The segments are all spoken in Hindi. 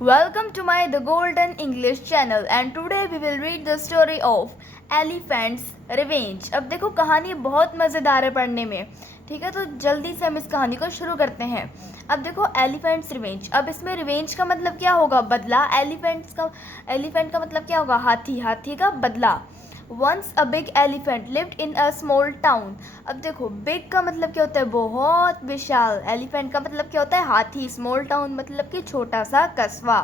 Welcome to my The Golden English channel and today we will read the story of Elephant's Revenge। अब देखो कहानी बहुत मज़ेदार है पढ़ने में, ठीक है। तो जल्दी से हम इस कहानी को शुरू करते हैं। अब देखो एलिफेंट्स रिवेंज। अब इसमें रिवेंज का मतलब क्या होगा? बदला। एलिफेंट का मतलब क्या होगा? हाथी। हाथी का बदला। Once a big elephant lived in a small town. अब देखो बिग का मतलब क्या होता है? बहुत विशाल। एलिफेंट का मतलब क्या होता है? हाथी। स्मॉल टाउन मतलब कि छोटा सा कस्बा।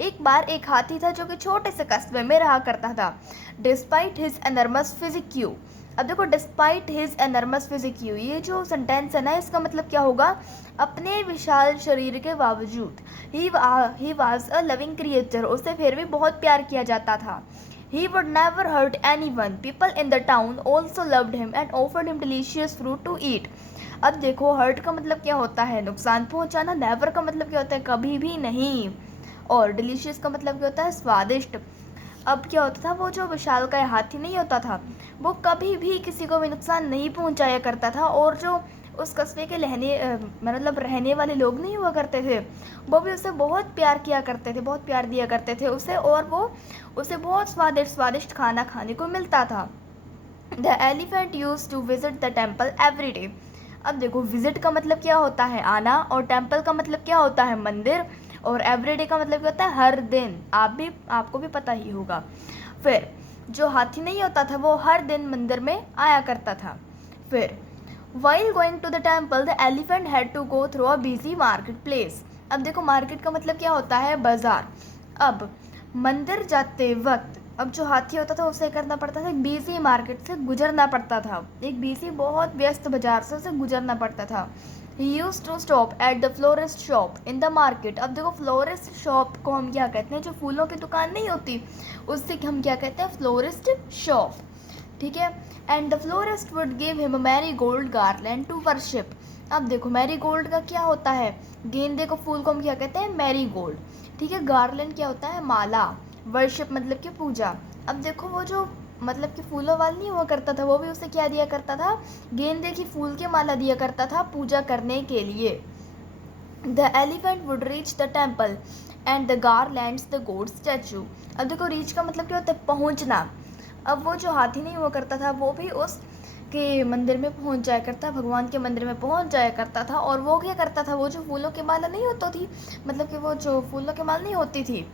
एक बार एक हाथी था जो कि छोटे से कस्बे में रहा करता था। Despite his enormous physique. अब देखो डिस्पाइट हिज एनर्मस फिजिक्यू, ये जो सेंटेंस है ना, इसका मतलब क्या होगा? अपने विशाल शरीर के बावजूद। He was a loving creature, उसे फिर भी बहुत प्यार किया जाता था। He would never hurt anyone. People in the town also loved him and offered him delicious fruit to eat. अब देखो हर्ट का मतलब क्या होता है? नुकसान पहुंचाना। नेवर का मतलब क्या होता है? कभी भी नहीं। और डिलीशियस का मतलब क्या होता है? स्वादिष्ट। अब क्या होता था, वो जो विशालकाय हाथी नहीं होता था, वो कभी भी किसी को भी नुकसान नहीं पहुंचाया करता था। और जो उस कस्बे के मतलब रहने वाले लोग नहीं हुआ करते थे, वो भी उसे बहुत प्यार किया करते थे, बहुत प्यार दिया करते थे उसे। और वो उसे बहुत स्वादिष्ट स्वादिष्ट खाना खाने को मिलता था। The elephant use to visit the temple every day. अब देखो विजिट का मतलब क्या होता है? आना। और टेम्पल का मतलब क्या होता है? मंदिर। और एवरीडे का मतलब क्या होता है? हर दिन। आपको भी पता ही होगा। फिर जो हाथी नहीं होता था, वो हर दिन मंदिर में आया करता था। फिर while going to the temple the elephant had to go through a busy market place. अब देखो मार्केट का मतलब क्या होता है? बाजार। अब मंदिर जाते वक्त अब जो हाथी होता था उसे करना पड़ता था, बिजी मार्केट से गुजरना पड़ता था। एक बिजी बहुत व्यस्त बाजार से उसे गुजरना पड़ता था। He used to stop at the florist shop in the market। अब देखो फ्लोरिस्ट शॉप को हम क्या कहते हैं? जो फूलों की दुकान नहीं होती, उससे हम क्या कहते हैं? फ्लोरिस्ट शॉप, ठीक है। And the florist would give him a marigold garland to worship. अब देखो मैरी गोल्ड का क्या होता है? गेंदे को फूल को हम क्या कहते हैं? मैरी गोल्ड, ठीक है। गार्लैंड क्या होता है? माला। वर्शिप मतलब कि पूजा। अब देखो वो जो मतलब कि फूलों वाला नहीं हुआ करता था, वो भी उसे क्या दिया करता था? गेंदे की फूल की माला दिया करता था पूजा करने के लिए। The elephant would reach the temple and the garlands the गोड स्टैचू। अब देखो रीच का मतलब क्या होता है? पहुंचना। अब वो जो हाथी नहीं हुआ करता था, वो भी उस के मंदिर में पहुंच जाया करता, भगवान के मंदिर में पहुंच जाया करता था। और वो क्या करता था? वो जो फूलों की माला नहीं होती थी, मतलब कि वो जो फूलों की माला नहीं होती थी,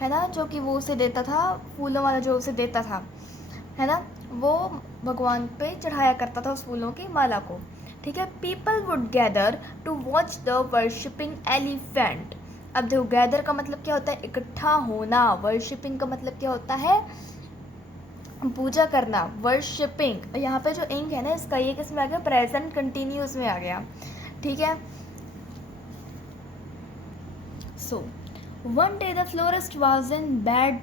है ना, जो कि वो उसे देता था, फूलों वाला जो उसे देता था, है ना, वो भगवान पे चढ़ाया करता था उस फूलों की माला को, ठीक है। People would gather to watch the worshipping elephant. अब देखो गैदर का मतलब क्या होता है? इकट्ठा होना। वर्शिपिंग का मतलब क्या होता है? पूजा करना। वर्शिपिंग, यहाँ पे जो इंग है ना इसका, ये किस में आ गया? प्रेजेंट कंटिन्यूस में आ गया, ठीक है। सो one day the florist was in bad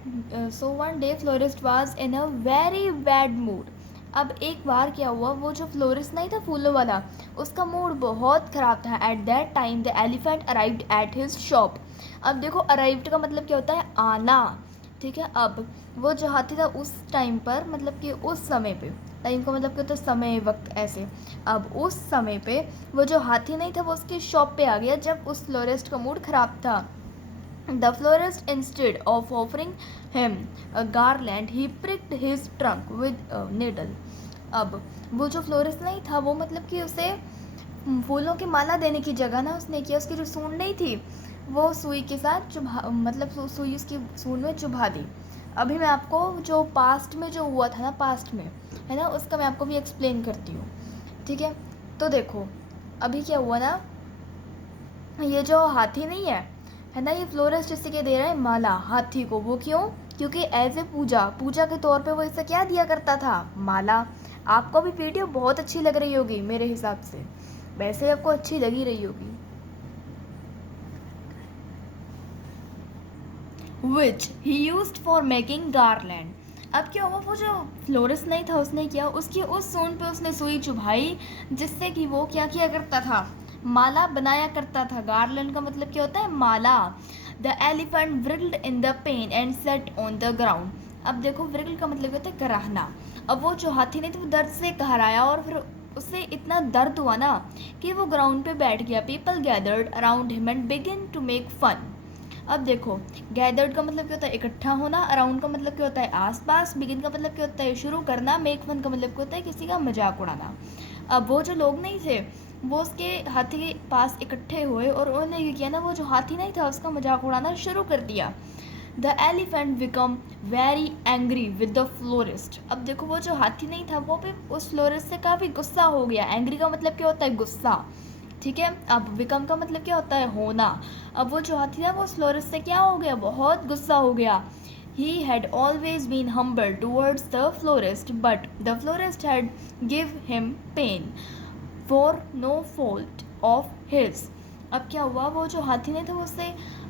one day florist was in a very bad mood। अब एक बार क्या हुआ, वो जो फ्लोरिस्ट नहीं था फूलों वाला, उसका मूड बहुत ख़राब था। At that time the elephant arrived at his shop. अब देखो अराइव्ड का मतलब क्या होता है? आना, ठीक है। अब वो जो हाथी था उस टाइम पर, मतलब कि उस समय पे, टाइम का मतलब क्या होता है? समय, वक्त, ऐसे। अब उस समय पे वो जो हाथी नहीं था वो उसकी शॉप पे आ गया जब उस फ्लोरिस्ट का मूड ख़राब था। The florist, instead of offering him a garland, he pricked his trunk with a needle। अब वो जो फ्लोरिस्ट नहीं था, वो मतलब कि उसे फूलों की माला देने की जगह ना, उसने किया, उसकी जो सूंड नहीं थी, वो सुई के साथ चुभा, मतलब सुई उसकी सूंड में चुभा दी। अभी मैं आपको जो पास्ट में जो हुआ था ना, पास्ट में, है ना, उसका मैं आपको भी एक्सप्लेन करती हूँ, ठीक है। तो देखो अभी क्या हुआ ना, ये जो हाथी नहीं है ना, ये फ्लोरिस्ट इसी के दे रहा है माला हाथी को। वो क्यों? क्योंकि एज ए पूजा, पूजा के तौर पे वो इसे क्या दिया करता था? माला। आपको भी वीडियो बहुत अच्छी लग रही होगी मेरे हिसाब से, वैसे आपको अच्छी लगी रही होगी। Which he used for making garland. अब क्या हुआ, वो जो फ्लोरिस्ट नहीं था उसने किया, उसकी उस सूंड पे उसने सुई चुभाई, जिससे कि वो क्या किया करता था? माला बनाया करता था। गार्लैंड का मतलब क्या होता है? माला। The elephant wriggled in the pain and set on the ground. अब देखो व्रिगल का मतलब होता है कराहना। अब वो जो हाथी नहीं था वो दर्द से कहराया, और फिर उससे इतना दर्द हुआ ना कि वो ग्राउंड पे बैठ गया। People gathered around him and begin to make fun. अब देखो, गैदर्ड का मतलब क्या होता है इकट्ठा होना, अराउंड का मतलब क्या होता है आसपास, बिगिन का मतलब क्या होता है शुरू करना, मेक फन का मतलब क्या होता है किसी का मजाक उड़ाना। अब वो जो लोग नहीं थे वो उसके हाथी के पास इकट्ठे हुए और उन्होंने ये किया ना, वो जो हाथी नहीं था उसका मजाक उड़ाना शुरू कर दिया। The elephant become very angry with the florist. अब देखो वो जो हाथी नहीं था वो भी उस फ्लोरिस्ट से काफ़ी गुस्सा हो गया। एंग्री का मतलब क्या होता है गुस्सा, ठीक है। अब बिकम का मतलब क्या होता है होना। अब वो जो हाथी था वो फ्लोरिस्ट से क्या हो गया, बहुत गुस्सा हो गया। He had always been humble towards the florist, but the florist had give him pain for no fault of his. अब क्या हुआ, वो जो हाथी नहीं था वो उससे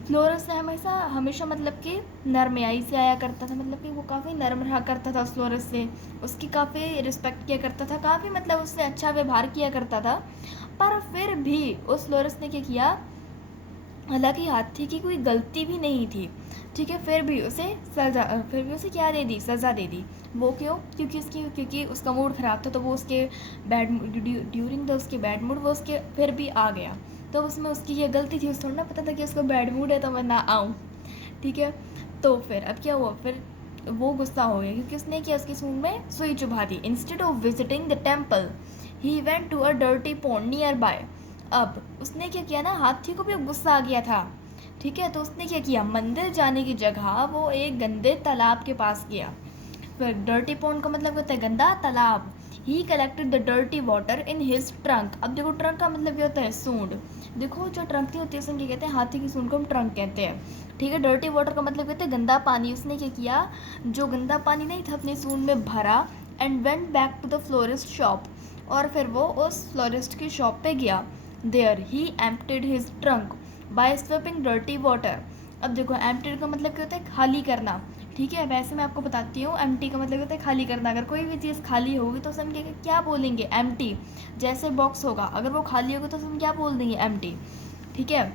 फ्लोरिस्ट से हमेशा हमेशा मतलब कि नरमियाई से आया करता था, मतलब कि वो काफ़ी नर्म रहा करता था उस फ्लोरिस्ट से, उसकी काफ़ी रिस्पेक्ट किया करता था, काफ़ी मतलब उससे अच्छा व्यवहार किया करता था। पर फिर भी उस फ्लोरिस्ट ने क्या किया, हालांकि हाथी की कोई गलती भी नहीं थी, ठीक है, फिर भी उसे क्या दे दी, सज़ा दे दी। वो क्यों, क्योंकि उसका मूड ख़राब था, तो वो उसके ड्यूरिंग द उसके बैड मूड वो उसके फिर भी आ गया। तो उसमें उसकी ये गलती थी, उसे थोड़ा ना पता था कि उसका बैड मूड है तो मैं ना आऊँ, ठीक है। तो फिर अब क्या हुआ, फिर वो गुस्सा हो गया क्योंकि उसने क्या उसकी सूंड में सुई चुभा दी। Instead of visiting the temple he went to a dirty pond nearby. अब उसने क्या किया ना, हाथी को भी अब गुस्सा आ गया था, ठीक है, तो उसने क्या किया, मंदिर जाने की जगह वो एक गंदे तालाब के पास गया। फिर डर्टी पॉन्ड का मतलब होता है गंदा तालाब। ही collected the dirty water in his trunk. अब देखो ट्रंक का मतलब क्या होता है सूंड। देखो जो ट्रंक नहीं होती है उसमें क्या कहते हैं, हाथी की सूंड को हम ट्रंक कहते हैं, ठीक है। डर्टी वाटर का मतलब कहते हैं गंदा पानी। उसने क्या किया, जो गंदा पानी नहीं था अपनी सूंड में भरा and went back to the florist shop. और फिर वो उस फ्लोरिस्ट की शॉप पे गया। There he emptied his trunk by sweeping dirty water. अब देखो एम्प्टीड का मतलब क्या होता है खाली करना, ठीक है। वैसे मैं आपको बताती हूँ, एम्प्टी का मतलब होता है खाली करना। अगर कोई भी चीज़ खाली होगी तो उसे हम क्या बोलेंगे, एम्प्टी। जैसे बॉक्स होगा अगर वो खाली होगा तो हम क्या बोल देंगे, एम्प्टी, ठीक है।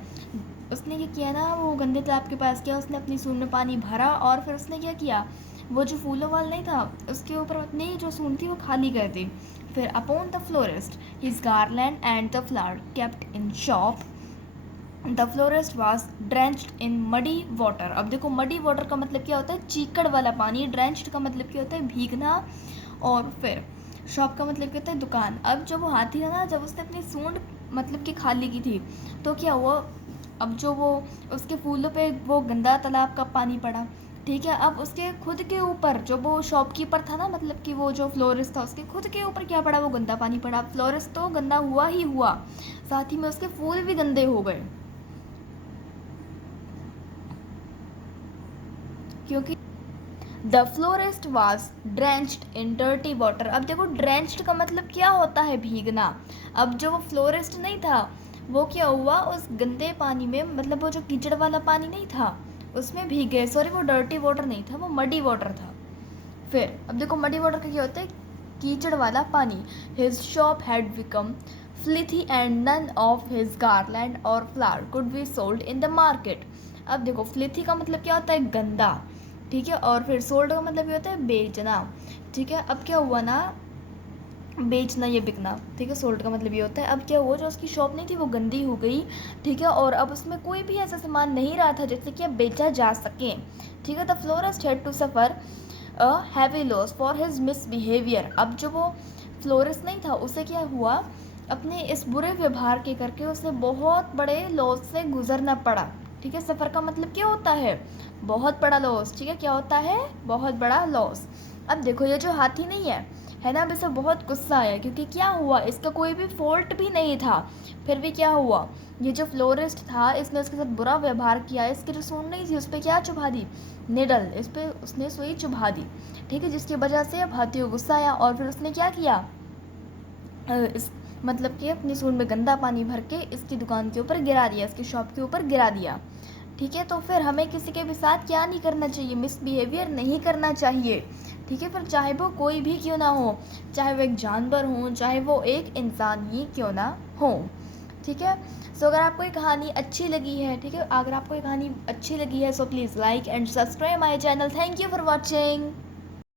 उसने क्या किया ना, वो गंदे तालाब के पास गया, उसने अपनी सूंड में पानी भरा और फिर उसने क्या किया, वो जो फूलों वाला नहीं था उसके ऊपर अपनी जो सूंड थी वो खाली कर दी। फिर upon the florist his garland and the flower kept in shop the florist was drenched in muddy water. अब देखो मडी वाटर का मतलब क्या होता है, चीकड़ वाला पानी। ड्रेंच्ड का मतलब क्या होता है, भीगना। और फिर शॉप का मतलब क्या होता है, दुकान। अब जब वो हाथी था ना, जब उसने अपनी सूंड मतलब कि खाली की थी तो क्या हुआ, अब जो वो उसके फूलों पे वो गंदा तालाब का पानी पड़ा, ठीक है। अब उसके खुद के ऊपर जो वो शॉपकीपर था ना, मतलब कि वो जो फ्लोरिस्ट था उसके खुद के ऊपर क्या पड़ा, वो गंदा पानी पड़ा। फ्लोरिस्ट तो गंदा हुआ ही हुआ, साथ ही में उसके फूल भी गंदे हो गए, क्योंकि the florist was drenched in dirty water. अब देखो ड्रेंच्ड का मतलब क्या होता है, भीगना। अब जो वो फ्लोरिस्ट नहीं था वो क्या हुआ, उस गंदे पानी में, मतलब वो जो कीचड़ वाला पानी नहीं था उसमें भीग गए। सॉरी, वो डर्टी वाटर नहीं था, वो मडी वाटर था। फिर अब देखो मडी वाटर का क्या होता है, कीचड़ वाला पानी। His shop had become filthy and none of his garland और flower could be sold in the market. अब देखो फ्लिथी का मतलब क्या होता है, गंदा, ठीक है। और फिर सोल्ड का मतलब ये होता है बेचना, ठीक है। अब क्या हुआ ना, बेचना या बिकना, ठीक है। सोल्ड का मतलब ये होता है। अब क्या हुआ, जो उसकी शॉप नहीं थी वो गंदी हो गई, ठीक है। और अब उसमें कोई भी ऐसा सामान नहीं रहा था जिससे कि अब बेचा जा सके, ठीक है। The florist had to suffer a heavy loss for his misbehaviour. अब जो वो फ्लोरिस्ट नहीं था उसे क्या हुआ, अपने इस बुरे व्यवहार के करके उसे बहुत बड़े लॉस से गुजरना पड़ा, ठीक है। सफ़र का मतलब क्या होता है, बहुत बड़ा लॉस, ठीक है। क्या होता है, बहुत बड़ा लॉस। अब देखो ये जो हाथी नहीं है ना, अब इसे बहुत गुस्सा आया क्योंकि क्या हुआ, इसका कोई भी फॉल्ट भी नहीं था। फिर भी क्या हुआ, ये जो फ्लोरिस्ट था इसने उसके साथ बुरा व्यवहार किया। इसकी जो सूंड नहीं थी उस पर क्या चुभा दी, निडल, इस पर उसने सुई चुभा दी, ठीक है। जिसकी वजह से अब हाथी को गुस्सा आया और फिर उसने क्या किया, इस मतलब कि अपनी सूंड में गंदा पानी भर के इसकी दुकान के ऊपर गिरा दिया, इसकी शॉप के ऊपर गिरा दिया, ठीक है। तो फिर हमें किसी के भी साथ क्या नहीं करना चाहिए, मिसबिहेवियर नहीं करना चाहिए, ठीक है। फिर चाहे वो कोई भी क्यों ना हो, चाहे वो एक जानवर हो, चाहे वो एक इंसान ही क्यों ना हो, ठीक है। सो अगर आपको ये कहानी अच्छी लगी है, ठीक है, अगर आपको ये कहानी अच्छी लगी है so please like and subscribe my channel. Thank you for watching.